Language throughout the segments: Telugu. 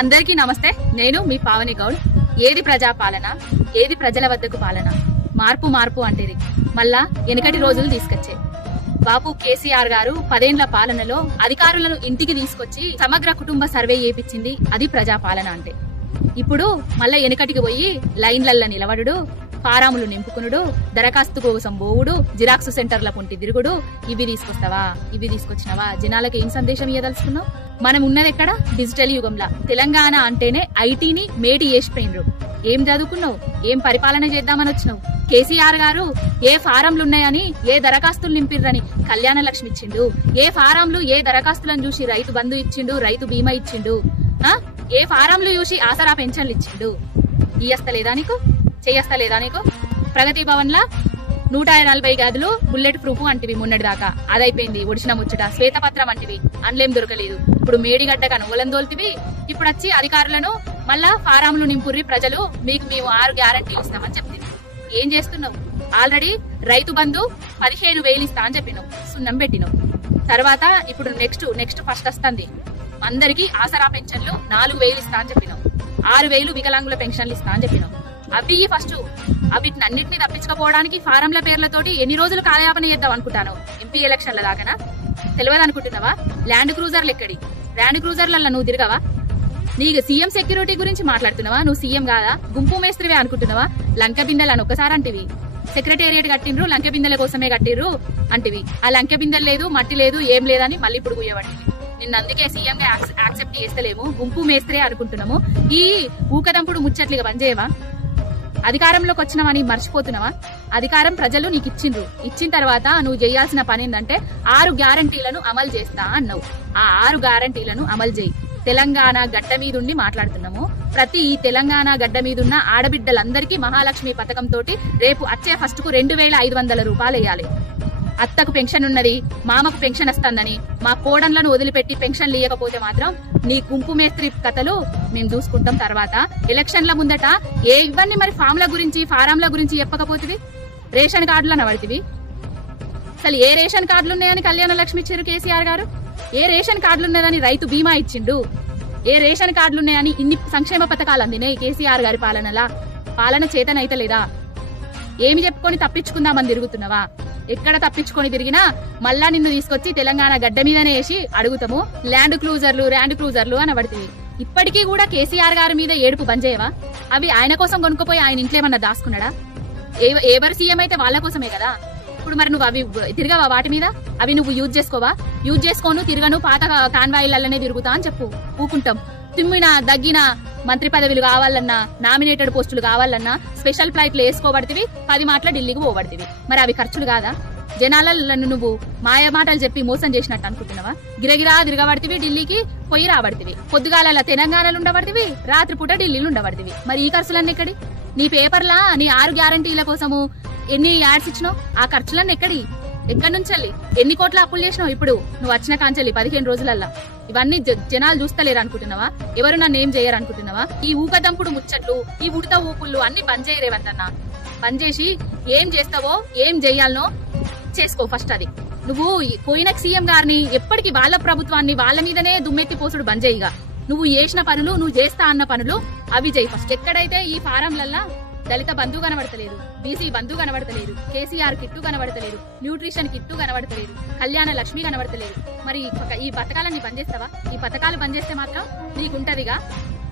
అందరికీ నమస్తే. నేను మీ పావని గౌడ్. ఏది ప్రజాపాలన, ఏది ప్రజల వద్దకు పాలన, మార్పు మార్పు అంటేది మళ్ళా వెనకటి రోజులు తీసుకొచ్చే బాపు కేసీఆర్ గారు 10 ఏళ్ల పాలనలో అధికారులను ఇంటికి తీసుకొచ్చి సమగ్ర కుటుంబ సర్వే చేపించింది. అది ప్రజాపాలన అంటే. ఇప్పుడు మళ్ళా వెనకటికి పోయి లైన్లల్ల నిలబడుడు, ఫారాములు నింపుకునుడు, దరఖాస్తు కోసం పోవుడు, జిరాక్స్ సెంటర్ల పొంటి తిరుగుడు, ఇవి తీసుకొస్తావా, ఇవి తీసుకొచ్చినవా, జనాలకు ఏం సందేశం ఇవ్వదలుచుకున్నావు? మనం ఉన్నది ఎక్కడ? డిజిటల్ యుగంలా. తెలంగాణ అంటేనే ఐటీని మేటి చేసిపోయినరు. ఏం చదువుకున్నావు? ఏం పరిపాలన చేద్దామని వచ్చినావు? కేసీఆర్ గారు ఏ ఫారంలు ఉన్నాయని, ఏ దరఖాస్తులు నింపిర్రని కళ్యాణ లక్ష్మి ఇచ్చిండు. ఏ ఫారంలు ఏ దరఖాస్తులను చూసి రైతు బంధు ఇచ్చిండు, రైతు బీమా ఇచ్చిండు. ఏ ఫారంలు చూసి ఆసరా పెన్షన్లు ఇచ్చిండు. ఇయ్యస్తలేదా నీకు? చెయ్యస్తలేదా నీకు? ప్రగతి భవన్ లా 140 గదులు బుల్లెట్ ప్రూఫ్ అంటివి మొన్నటి దాకా. అదైపోయింది. ఒడిచిన ముచ్చట. శ్వేతపత్రం అంటివి అండ్లేం దొరకలేదు. ఇప్పుడు మేడిగడ్డగా నువ్వులను తోల్తివి. ఇప్పుడు వచ్చి అధికారులను మళ్ళా ఫారాములు నింపుర్రి ప్రజలు, మీకు మేము 6 గ్యారంటీలు ఇస్తామని చెప్తుంది. ఏం చేస్తున్నావు? ఆల్రెడీ రైతు బంధు 15,000 ఇస్తా అని చెప్పినావు, సున్నం పెట్టినావు. తర్వాత ఇప్పుడు నెక్స్ట్ ఫస్ట్ వస్తుంది అందరికి ఆసరా పెన్షన్లు 4,000 ఇస్తా అని చెప్పినావు. 6,000 వికలాంగుల పెన్షన్లు ఇస్తా అని చెప్పినావు. అవి ఫస్ట్ వీటిని అన్నింటినీ తప్పించుకోవడానికి ఫారంల పేర్లతోటి ఎన్ని రోజులు కాలయాపన చేద్దాం అనుకుంటాను? ఎంపీ ఎలక్షన్ల దాకానా? తెలియదు అనుకుంటున్నావా? ల్యాండ్ క్రూజర్లు ఎక్కడి? ల్యాండ్ క్రూజర్లలో నువ్వు తిరగవా? నీకు సీఎం సెక్యూరిటీ గురించి మాట్లాడుతున్నావా? నువ్వు సీఎం కాదా? గుంపు మేస్త్రివే అనుకుంటున్నావా? లంక బిందెలు అని ఒక్కసారి అంటివి. సెక్రటేరియట్ కట్టిండ్రు, లంక బిందెల కోసమే కట్టిర్రు అంటివి. ఆ లంక బిందెలు లేదు, మట్టి లేదు, ఏం లేదని మళ్ళీ ఇప్పుడు గుయ్యవంటివి. నిన్న అందుకే సీఎం గా యాక్సెప్ట్ చేస్తలేము, గుంపు మేస్త్రే అనుకుంటున్నాము. ఈ ఊకదంపుడు ముచ్చట్లుగా పనిచేయవా? అధికారంలోకి వచ్చినావని మర్చిపోతున్నావా? అధికారం ప్రజలు నీకు ఇచ్చిండ్రు. ఇచ్చిన తర్వాత నువ్వు చేయాల్సిన పని ఏంటంటే 6 గ్యారంటీలను అమలు చేస్తా అన్నావు. ఆ 6 గ్యారంటీలను అమలు చేయి. తెలంగాణ గడ్డ మీదుండి మాట్లాడుతున్నాము. ప్రతి ఈ తెలంగాణ గడ్డ మీదున్న ఆడబిడ్డలందరికీ మహాలక్ష్మి పథకం తోటి రేపు వచ్చే ఫస్ట్ కు 2,500 రూపాయలు వేయాలి. అత్తకు పెన్షన్ ఉన్నది, మామకు పెన్షన్ వస్తుందని మా కోడన్లను వదిలిపెట్టి పెన్షన్ ఇయ్యకపోతే మాత్రం నీ గుంపు మేస్త్రి కథలు మేము చూసుకుంటాం. తర్వాత ఎలక్షన్ల ముందట ఇవన్నీ మరి ఫారంల గురించి చెప్పకపోతివి. రేషన్ కార్డులు అనబడితివి. అసలు ఏ రేషన్ కార్డులు ఉన్నాయని కళ్యాణ లక్ష్మి ఇచ్చారు కేసీఆర్ గారు? ఏ రేషన్ కార్డులు ఉన్నదని రైతు బీమా ఇచ్చిండు? ఏ రేషన్ కార్డులు ఉన్నాయని ఇన్ని సంక్షేమ పథకాలు అందినాయి కేసీఆర్ గారి పాలనలా? పాలన చేతనైతే లేదా? ఏమి చెప్పుకొని తప్పించుకుందామని తిరుగుతున్నావా? ఎక్కడ తప్పించుకొని తిరిగినా మళ్ళా నిన్ను తీసుకొచ్చి తెలంగాణ గడ్డ మీదనే వేసి అడుగుతాము. ల్యాండ్ క్రూజర్లు అనబడుతుంది. ఇప్పటికీ కూడా కేసీఆర్ గారి మీద ఏడుపు బంజేయవా? అవి ఆయన కోసం కొనుక్కపోయి ఆయన ఇంట్లో ఏమన్నా దాచుకున్నాడా? ఎవరు సీఎం అయితే వాళ్ళ కోసమే కదా. ఇప్పుడు మరి నువ్వు అవి తిరగవా? వాటి మీద అవి నువ్వు యూజ్ చేసుకోవా? యూజ్ చేసుకోను, తిరగను, పాత కాన్వాయిలనే తిరుగుతా అని చెప్పు. ఊకుంటాం. తుమ్మిన దగ్గిన మంత్రి పదవులు కావాలన్నా, నామినేటెడ్ పోస్టులు కావాలన్నా స్పెషల్ ఫ్లైట్లు వేసుకోబడితివి, 10 మాటల ఢిల్లీకి పోబడితివి. మరి అవి ఖర్చులు కాదా? జనాలను నువ్వు మాయ మాటలు చెప్పి మోసం చేసినట్టు అనుకుంటున్నావా? గిరగిరా తిరగబడితివి, ఢిల్లీకి పోయి రాబడితివి. పొద్దుగాల తెలంగాణలో ఉండబడితివి, రాత్రిపూట ఢిల్లీలో ఉండబడితివి. మరి ఈ ఖర్చులన్నీ ఎక్కడి? నీ పేపర్లా నీ 6 గ్యారంటీల కోసము ఎన్ని యాడ్స్ ఇచ్చినావు? ఆ ఖర్చులన్నీ ఎక్కడి నుంచి ఎన్ని కోట్ల అప్పులు చేసినావు? ఇప్పుడు నువ్వు వచ్చిన కాంచెల్లి 15 రోజులల్లా ఇవన్నీ జనాలు చూస్తలేరు అనుకుంటున్నావా? ఎవరు నన్ను ఏం చేయరు అనుకుంటున్నావా? ఈ ఊకదంపుడు ముచ్చట్లు, ఈ ఉడత ఊపుళ్ళు అన్ని బంద్ చేయరేవంతన్నా. బంద్ చేసి ఏం చేస్తావో, ఏం చెయ్యాలనో చేసుకో ఫస్ట్. అది నువ్వు పోయిన సీఎం గారిని ఎప్పటికీ వాళ్ళ ప్రభుత్వాన్ని వాళ్ళ మీదనే దుమ్మెత్తి పోసుడు బంద్ చేయిగా. నువ్వు చేసిన పనులు, నువ్వు చేస్తా అన్న పనులు అవి చేయి ఫస్ట్. ఎక్కడైతే ఈ ఫారంలల్లా దళిత బంధు కనబడతలేదు, బీసీ బంధు కనబడతలేదు, కేసీఆర్ కిట్టు కనబడతలేదు, న్యూట్రిషన్ కిట్టు కనబడతలేదు, కళ్యాణ లక్ష్మి కనబడతలేదు. మరి ఈ పథకాలన్నీ బంద్ చేస్తావా? ఈ పథకాలు బంద్ చేస్తే మాత్రం నీకుంటదిగా.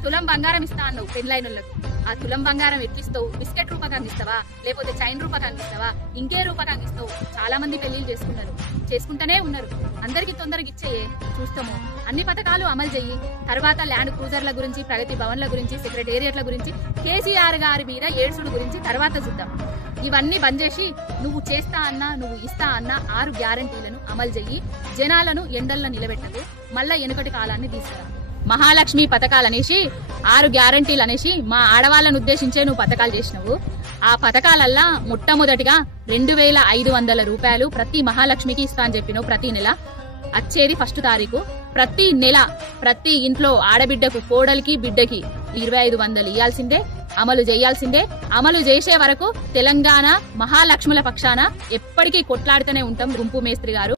తులం బంగారం ఇస్తా అన్నావు పెళ్లైనోళ్లకు. ఆ తులం బంగారం ఎట్లిస్తావు? బిస్కెట్ రూపకంగా ఇస్తావా? లేకపోతే చైన్ రూపకంగా ఇస్తావా? ఇంకే రూపకంగా ఇస్తావు? చాలా మంది పెళ్లిళ్ళు చేసుకుంటూనే ఉన్నారు. అందరికి తొందరగా ఇచ్చేయే, చూస్తాము. అన్ని పథకాలు అమలు చెయ్యి. తర్వాత ల్యాండ్ క్రూజర్ల గురించి, ప్రగతి భవన్ల గురించి, సెక్రటేరియట్ల గురించి, కేసీఆర్ గారి మీద ఏడ్సుడు గురించి తర్వాత చూద్దాం. ఇవన్నీ బంద్ చేసి నువ్వు చేస్తా అన్నా, నువ్వు ఇస్తా అన్నా 6 గ్యారంటీలను అమలు చెయ్యి. జనాలను ఎండల్లో నిలబెట్టదు. మళ్ళా వెనుకటి కాలాన్ని తీసుకురా. మహాలక్ష్మి పథకాలనేసి 6 గ్యారంటీలు అనేసి మా ఆడవాళ్ళను ఉద్దేశించే నువ్వు పథకాలు చేసినావు. ఆ పథకాలల్లా మొట్టమొదటిగా 2,500 రూపాయలు ప్రతి మహాలక్ష్మికి ఇస్తా అని చెప్పినావు. ప్రతి నెల వచ్చేది 1 తారీఖు. ప్రతి నెల ప్రతి ఇంట్లో ఆడబిడ్డకు, కోడలికి, బిడ్డకి 2,500 ఇయ్యాల్సిందే, అమలు చేయాల్సిందే. అమలు చేసే వరకు తెలంగాణ మహాలక్ష్ముల పక్షాన ఎప్పటికీ కొట్లాడుతూనే ఉంటాం గుంపు మేస్త్రి గారు.